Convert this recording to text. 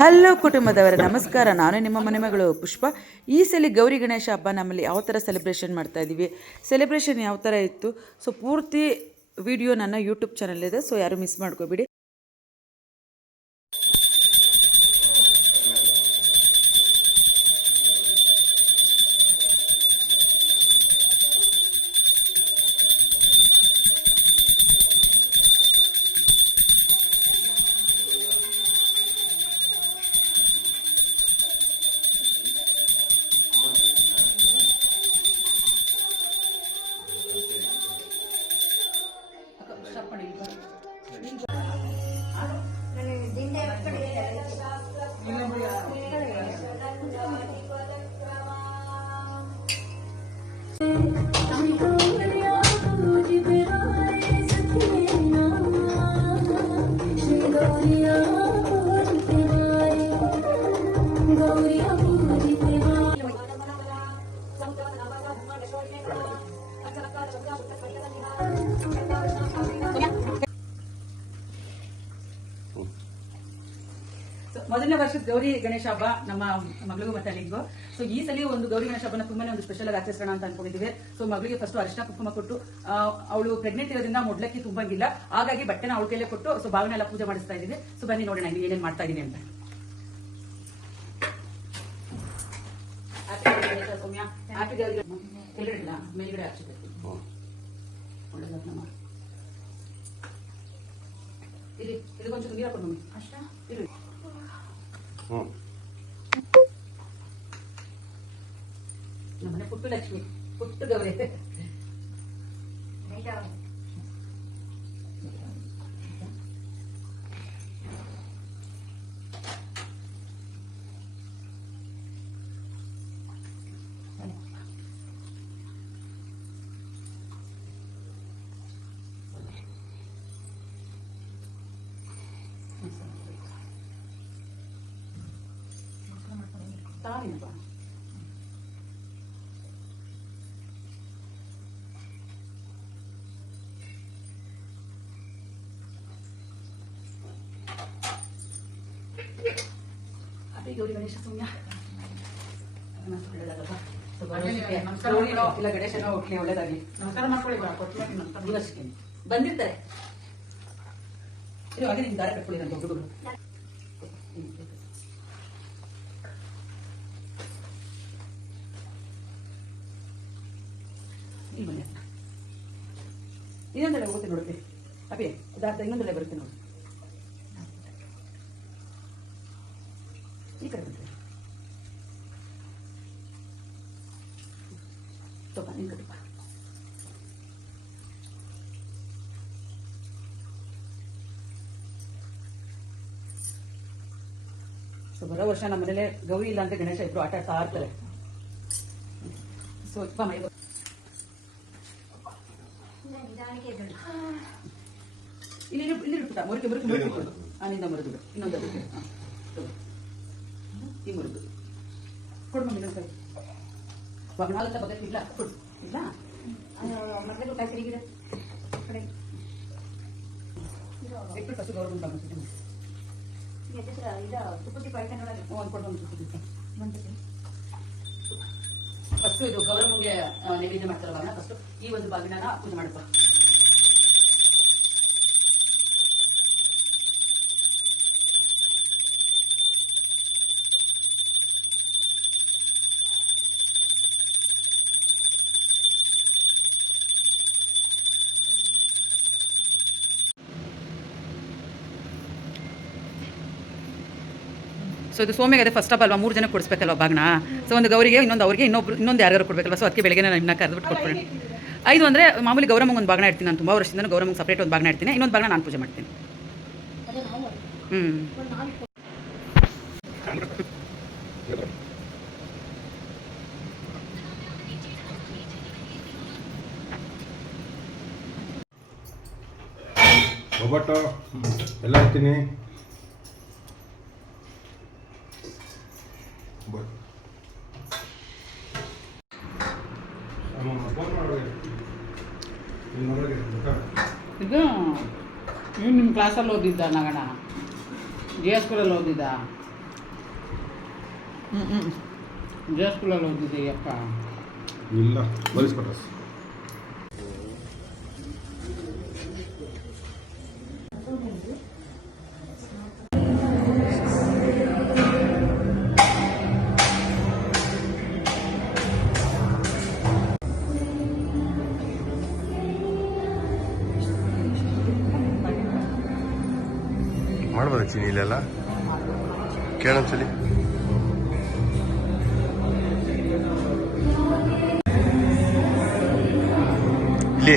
Hello ಕುಟುಂಬದವರ ನಮಸ್ಕಾರ. ನಾನು ನಿಮ್ಮ ಮನೆ ಮಗಳು ಪುಷ್ಪ. ಈ ಸಲ ಗೌರಿ ಗಣೇಶ ಹಬ್ಬ ನಮ್ಮಲ್ಲಿ ಯಾವ ಥರ ಸೆಲೆಬ್ರೇಷನ್ ಮಾಡ್ತಾ ಇದ್ದೀವಿ, ಸೆಲೆಬ್ರೇಷನ್ ಯಾವ ಥರ ಇತ್ತು, ಸೊ ಪೂರ್ತಿ ವಿಡಿಯೋ ನನ್ನ ಯೂಟ್ಯೂಬ್ ಚಾನಲ್ ಇದೆ, ಸೊ ಯಾರು ಮಿಸ್ ಮಾಡ್ಕೋಬೇಡಿ. ಮೊದಲನೇ ವರ್ಷದ ಗೌರಿ ಗಣೇಶ ಹಬ್ಬ ನಮ್ಮ ಮಗಳಿಗೂ ಮತ್ತೆ ಅಲ್ಲಿಗೂ. ಸೊ ಈ ಸಲ ಒಂದು ಗೌರಿ ಗಣೇಶ ಹಬ್ಬನ ತುಂಬಾನೇ ಒಂದು ಸ್ಪೆಷಲ್ ಆಗಿ ಆಚರಿಸೋಣ ಅಂತ ಅನ್ಕೊಂಡಿದ್ದೀವಿ. ಸೊ ಮಗಳಿಗೆ ಫಸ್ಟ್ ಅರಿಶಿನ ಕುಂಕುಮ ಕೊಟ್ಟು, ಅವಳು ಪ್ರೆಗ್ನೆಂಟ್ ಇರೋದ್ರಿಂದ ಮೊಡ್ಲಕ್ಕಿ ತುಂಬಂಗಿಲ್ಲ, ಹಾಗಾಗಿ ಬಟ್ಟೆನ ಅವಳ ಕೈಲೇ ಕೊಟ್ಟು ಸೊ ಬಾಗಿನೆಲ್ಲ ಪೂಜೆ ಮಾಡಿಸ್ತಾ ಇದ್ದೀವಿ. ಸೊ ಬನ್ನಿ ನೋಡೋಣ ಏನೇನ್ ಮಾಡ್ತಾ ಇದೀನಿ ಅಂತ. ಸೌಮ್ಯ ಹ್ಯಾಪಿ ಗೌರಿ ಎಲ್ಲ ಮೇಲ್ಗಡೆ ಹಾಕ್ಸಿದೆ ಇದಕ್ಕೊಂಚೂರು ನೀರು ಹಾಕೊಂಡು ಅಷ್ಟ ಇರಿ. ನಮ್ಮನೆ ಪುಟ್ಟು ಲಕ್ಷ್ಮಿ, ಪುಟ್ಟು ಗೌರಿ. ತಾವಿನಪ್ಪ ಅದೇ ಗೌರಿ ಗಣೇಶ ಸೌಮ್ಯ ಇಲ್ಲ ಗಣೇಶನ ಹೋಗ್ಲಿ ಒಳ್ಳೇದಾಗ್ಲಿ. ನಮಸ್ಕಾರ ಮಾಡ್ಕೊಳ್ಳಿ, ದಿವಸಕ್ಕೆ ಬಂದಿರ್ತಾರೆ. ಇದು ಹಾಗೆ ನಿಮ್ಗೆ ದಾರ ಕಟ್ಕೊಳ್ಳಿ ನನ್ನ ಹುಡುಗರು. ಇನ್ನೊಂದೆಲ್ಲ ಹೋಗುತ್ತೆ ನೋಡುತ್ತೆ ಅಪ್ಪಿ, ಉದಾರ್ಥ ಇನ್ನೊಂದೆಲ್ಲ ಬರುತ್ತೆ ನೋಡಿ. ಈ ಕಡೆ ಬರುತ್ತೆ ತಪ್ಪ ನಿನ್ ಕಟ್ಟಪ್ಪ. ಸೊ ಬರೋ ವರ್ಷ ನಮ್ಮ ಮನೇಲೆ ಗೌರಿ ಇಲ್ಲ ಅಂತ ಗಣೇಶ ಇಬ್ರು ಆಟ ಆಡ್ತಾ ಇರ್ತಾರೆ. ಸೊ ಇಪ್ಪ ಮೈ ಇಲ್ಲಿ ಪುಟ್ಟ ಮುರುಗಿ ಮುರುಗಿ ಮುರುಗಿ ಆನಿಂದ ಮುರುದು ಇನ್ನೊಂದು ಈ ಮುರುದು ಕೊಡು ಮಮ್ಮಿ ನಮ್ಮ ಕೈ ನಾಲ್ಕ ಬಗ್ಗಕ್ಕೆ ಇಲ್ಲ ಕೊಡು ಇಲ್ಲ ಮತ್ತೆ ಊಟ ಸರಿಗಿದೆ ಇಟ್ಟು ಫಸ್ಟ್ ಗೌರ್ಮೆಂಟ್ ಫಸ್ಟ್ ಇದು ಗೌರಮ್ಮಗೆ ನೈವೇದ್ಯ ಮಾಡ್ತಾರಲ್ಲ, ಫಸ್ಟ್ ಈ ಒಂದು ಬಾಗಿನ ಪೂಜೆ ಮಾಡಪ್ಪ. ಸೊ ಇದು ಸೋಮ್ಯಗೆ ಅದೇ ಫಸ್ಟ್ ಆಫ್ ಅಲ್ವಾ, 3 ಜನಕ್ಕೆ ಕೊಡಿಸ್ಬೇಕಲ್ವ ಬಾಗ್ನ. ಸೊ ಒಂದು ಗೌರಿಗೆ, ಇನ್ನೊಂದು ಅವ್ರಿಗೆ, ಇನ್ನೊಂದು ಯಾರಿಗಾರು ಕೊಡಬೇಕಲ್ವ. ಸೊ ಅದಕ್ಕೆ ಬೆಳಗ್ಗೆ ನಾನು ನಿಮ್ಮನ್ನ ಕರೆದ್ಬಿಟ್ಟು ಕೊಡ್ತೀನಿ. 5 ಅಂದರೆ ಮಾಮೂಲಿ ಗೌರಮ್ಮಗೆ ಒಂದು ಬಾಗ್ನ ಇಡ್ತೀನಿ. ನಾನು ತುಂಬ ವರ್ಷದಿಂದ ಗೌರಮ್ಮಗೆ ಸಪ್ರೇಟ್ ಒಂದು ಬಾಗ್ನ ಇಡ್ತೀನಿ, ಇನ್ನೊಂದು ಬಾಗ್ನ ನಾನು ಪೂಜೆ ಮಾಡ್ತೀನಿ. ಒಬ್ಬಟ್ಟು ಎಲ್ಲ ಇರ್ತೀನಿ. ಇದು ಇವ್ನು ನಿಮ್ಮ ಕ್ಲಾಸಲ್ಲಿ ಓದಿದ್ದ ನಗಣ, ಜಿ ಎಸ್ ಸ್ಕೂಲಲ್ಲಿ ಓದಿದ್ದ. ಜೆ ಸ್ಕೂಲಲ್ಲಿ ಓದಿದ್ದೀಯಪ್ಪ. ಇಲ್ಲ ಬಲಿಸ್ಕೊಟ್ರೆ ಮಾಡ್ಬೋದ ಚೀನಿ ಇಲ್ಲೆಲ್ಲ ಕೇಳೊಂದ್ಸಲಿ. ಇಲ್ಲಿ